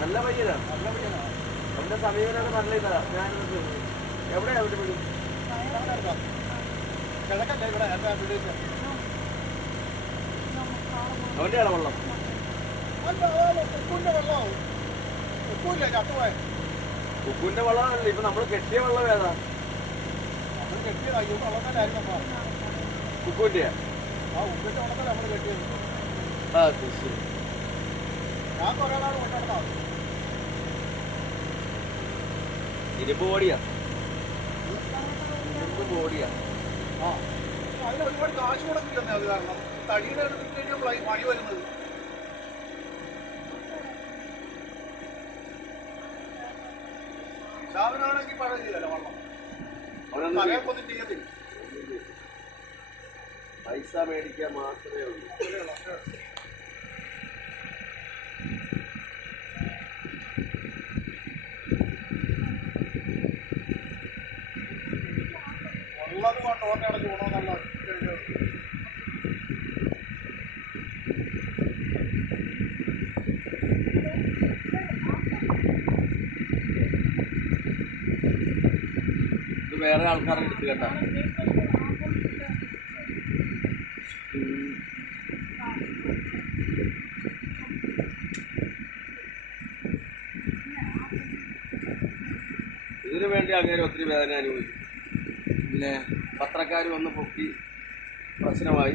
നല്ല പയ്യനാണ്. അവന്റെ സമീപനമാണ് നല്ല ഇതാ. ഞാൻ എവിടെയാ അവന്റെ വീട്? അവന്റെ ആണോ വെള്ളം? ഉപ്പുവിന്റെ വെള്ളമാണല്ലോ ഇപ്പൊ നമ്മള് കെട്ടിയ വെള്ളം ഏതാ? ഉപ്പുവിന്റെയാ? ഇരുമ്പ് ബോഡിയാ? ഇരുമ്പ് ബോഡിയാ? അതിന് ഒരുപാട് കാശ് കൊടുക്കില്ലെന്നേ. അത് കാരണം തടിയുടെ മണി വരുന്നത്. ാണെങ്കിൽ പഴകില്ലല്ലോ വെള്ളം. തലയൊക്കൊന്നും ചെയ്യത്തില്ല. പൈസ മേടിക്കാൻ മാത്രമേ ഉള്ളൂ. ഉള്ളത് കൊണ്ട് ഓട്ടയുടെ ചൂടോന്നല്ല. ഇത് വേറെ ആൾക്കാരെ എടുത്ത് കേട്ടാ. ഇതിനു വേണ്ടി അങ്ങനെ ഒത്തിരി വേദന അനുഭവിക്കും. പിന്നെ പത്രക്കാർ വന്ന് പൊക്കി പ്രശ്നമായി.